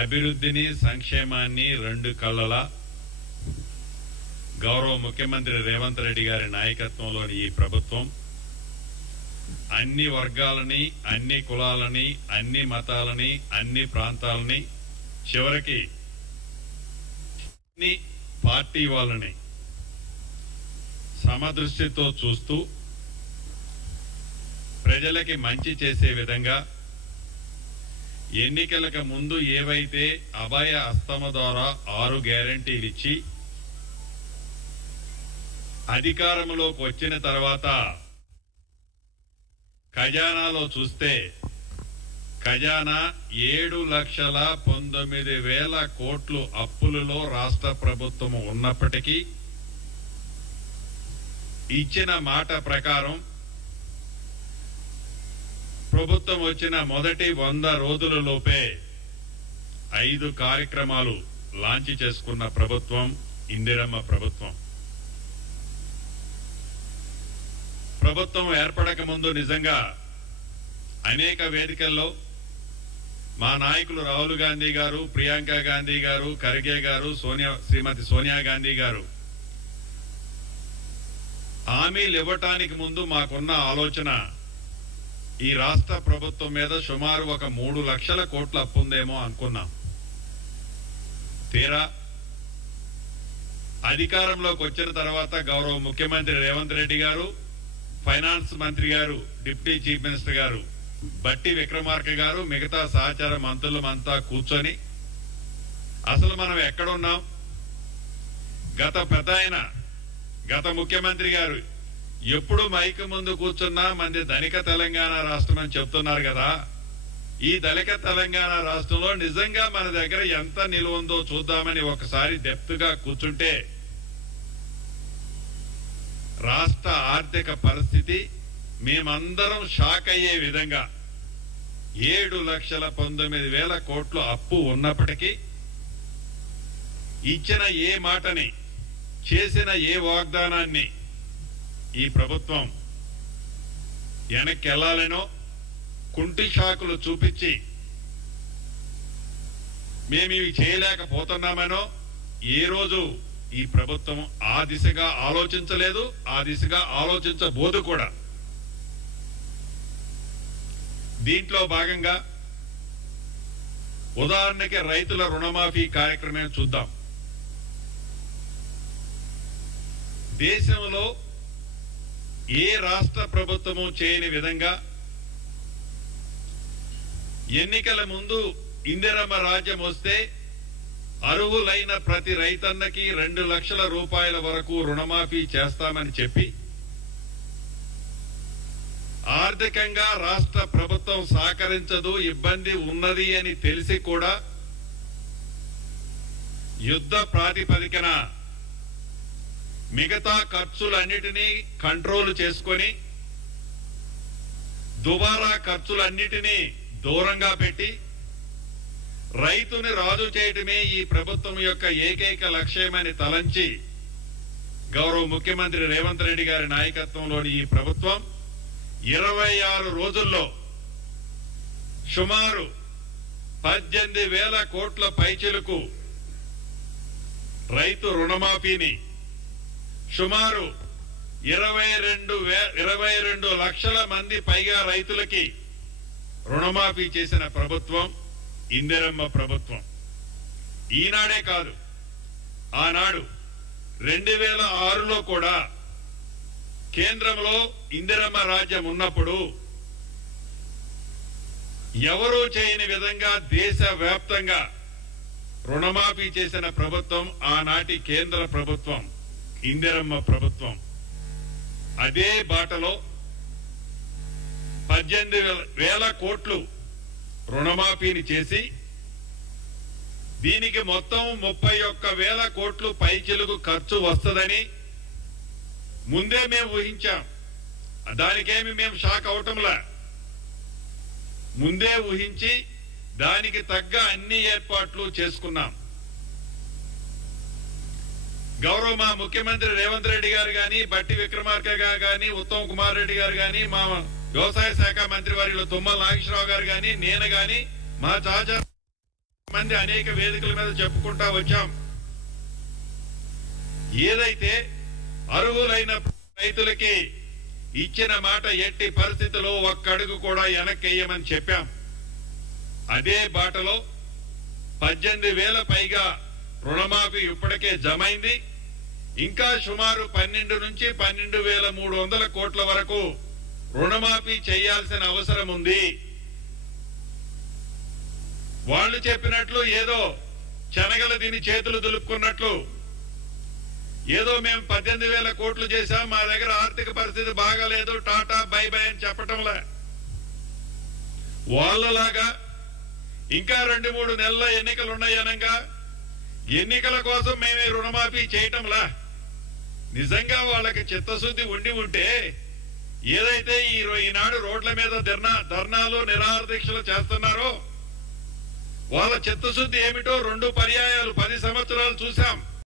అభివృద్ధిని సంక్షేమాన్ని రెండు కళ్ళలా గౌరవ ముఖ్యమంత్రి రేవంత్ రెడ్డి గారి నాయకత్వంలోని ఈ ప్రభుత్వం అన్ని వర్గాలని, అన్ని కులాలని, అన్ని మతాలని, అన్ని ప్రాంతాలని, చివరికి అన్ని పార్టీ వాళ్ళని సమదృష్టితో చూస్తూ ప్రజలకి మంచి చేసే విధంగా ఎన్నికలకు ముందు ఏవైతే అభయ హస్తమ ద్వారా 6 గ్యారెంటీలు ఇచ్చి అధికారంలోకి వచ్చిన తర్వాత ఖజానాలో చూస్తే ఖజానా 7,19,000 కోట్లు అప్పులలో రాష్ట్ర ప్రభుత్వం ఉన్నప్పటికీ ఇచ్చిన మాట ప్రకారం ప్రభుత్వం వచ్చిన మొదటి 100 రోజులలోపే 5 కార్యక్రమాలు లాంచ్ చేసుకున్న ప్రభుత్వం ఇందిరమ్మ ప్రభుత్వం. ప్రభుత్వం ఏర్పడక ముందు నిజంగా అనేక వేదికల్లో మా నాయకులు రాహుల్ గాంధీ గారు, ప్రియాంక గాంధీ గారు, ఖర్గే గారు, శ్రీమతి సోనియా గాంధీ గారు హామీలు ఇవ్వటానికి ముందు మాకున్న ఆలోచన ఈ రాష్ట్ర ప్రభుత్వం మీద సుమారు ఒక 3 లక్షల కోట్ల అప్పు ఉందేమో అనుకున్నాం. తీరా అధికారంలోకి వచ్చిన తర్వాత గౌరవ ముఖ్యమంత్రి రేవంత్ రెడ్డి గారు, ఫైనాన్స్ మంత్రి గారు, డిప్యూటీ చీఫ్ మినిస్టర్ గారు బట్టి విక్రమార్క గారు, మిగతా సహచార మంత్రులమంతా కూర్చొని అసలు మనం ఎక్కడున్నాం, గత ముఖ్యమంత్రి గారు ఎప్పుడు మైకు ముందు కూర్చున్నా మంది ధనిక తెలంగాణ రాష్ట్రం అని చెప్తున్నారు కదా, ఈ ధనిక తెలంగాణ రాష్ట్రంలో నిజంగా మన దగ్గర ఎంత నిలువ ఉందో చూద్దామని ఒకసారి డెప్త్ గా కూర్చుంటే రాష్ట్ర ఆర్థిక పరిస్థితి మేమందరం షాక్ అయ్యే విధంగా 7,19,000 కోట్లు అప్పు ఉన్నప్పటికీ ఇచ్చిన ఏ మాటని, చేసిన ఏ వాగ్దానాన్ని ఈ ప్రభుత్వం వెనక్కి వెళ్లాలనో కుంటి షాకులు చూపించి మేము ఇవి చేయలేకపోతున్నామనో ఏ రోజు ఈ ప్రభుత్వం ఆ దిశగా ఆలోచించలేదు, ఆ దిశగా ఆలోచించబోదు కూడా. దీంట్లో భాగంగా ఉదాహరణకి రైతుల రుణమాఫీ కార్యక్రమం చూద్దాం. దేశంలో ఏ రాష్ట్ర ప్రభుత్వము చేయని విధంగా ఎన్నికల ముందు ఇందిరమ్మ రాజ్యం వస్తే అర్హులైన ప్రతి రైతన్నకి 2 లక్షల రూపాయల వరకు రుణమాఫీ చేస్తామని చెప్పి ఆర్థికంగా రాష్ట్ర ప్రభుత్వం సహకరించదు, ఇబ్బంది ఉన్నది అని తెలిసి కూడా యుద్ధ ప్రాతిపదికన మిగతా ఖర్చులన్నిటినీ కంట్రోల్ చేసుకొని దుబారా ఖర్చులన్నిటినీ దూరంగా పెట్టి రైతుని రాజు చేయటమే ఈ ప్రభుత్వం యొక్క ఏకైక లక్ష్యమని తలంచి గౌరవ ముఖ్యమంత్రి రేవంత్ రెడ్డి గారి నాయకత్వంలోని ఈ ప్రభుత్వం 26 రోజుల్లో సుమారు 18,000 కోట్ల పైచిలకు రైతు రుణమాఫీని, సుమారు 22 లక్షల మంది పైగా రైతులకి రుణమాఫీ చేసిన ప్రభుత్వం ఇందిరమ్మ ప్రభుత్వం. ఈనాడే కాదు, ఆనాడు 2006లో కూడా కేంద్రంలో ఇందిరమ్మ రాజ్యం ఉన్నప్పుడు ఎవరూ చేయని విధంగా దేశవ్యాప్తంగా రుణమాఫీ చేసిన ప్రభుత్వం ఆనాటి కేంద్ర ప్రభుత్వం ఇందిరమ్మ ప్రభుత్వం. అదే బాటలో 18,000 కోట్లు రుణమాఫీని చేసి దీనికి మొత్తం 31,000 కోట్లు పైచిలుకు ఖర్చు వస్తుందని ముందే మేము ఊహించాం. దానికేమి మేము షాక్ అవటంలా, ముందే ఊహించి దానికి తగ్గ అన్ని ఏర్పాట్లు చేసుకున్నాం. గౌరవ మా ముఖ్యమంత్రి రేవంత్ రెడ్డి గారు గాని, బట్టి విక్రమార్క గారు గాని, ఉత్తమ్ కుమార్ రెడ్డి గారు గాని, మా వ్యవసాయ శాఖ మంత్రి వర్యులు తుమ్మల నాగేశ్వరరావు గారు గాని, నేను గాని, మా చాచా మంది అనేక వేదికల మీద చెప్పుకుంటా వచ్చాం. ఏదైతే అర్హులైన రైతులకి ఇచ్చిన మాట ఎట్టి పరిస్థితిలో ఒక్క అడుగు కూడా వెనక్కేయమని చెప్పాం. అదే బాటలో 18,000 పైగా రుణమాఫీ ఇప్పటికే జమైంది. ఇంకా సుమారు 12 నుంచి 12,300 కోట్ల వరకు రుణమాఫీ చేయాల్సిన అవసరం ఉంది. వాళ్ళు చెప్పినట్లు ఏదో శనగలు దీని చేతులు దులుపుకున్నట్లు ఏదో మేము 18,000 కోట్లు చేశాం, మా దగ్గర ఆర్థిక పరిస్థితి బాగాలేదు, టాటా బై బై అని చెప్పటంలా. వాళ్ళలాగా ఇంకా 2-3 నెలల ఎన్నికలు ఉన్నాయనగా ఎన్నికల కోసం మేమే రుణమాఫీ చేయటంలా. నిజంగా వాళ్ళకి చిత్తశుద్ధి ఉండి ఉంటే ఏదైతే ఈనాడు రోడ్ల మీద ధర్నాలు నిరాహార దీక్షలు చేస్తున్నారో వాళ్ళ చిత్తశుద్ధి ఏమిటో 2 పర్యాయాలు 10 సంవత్సరాలు చూశాం.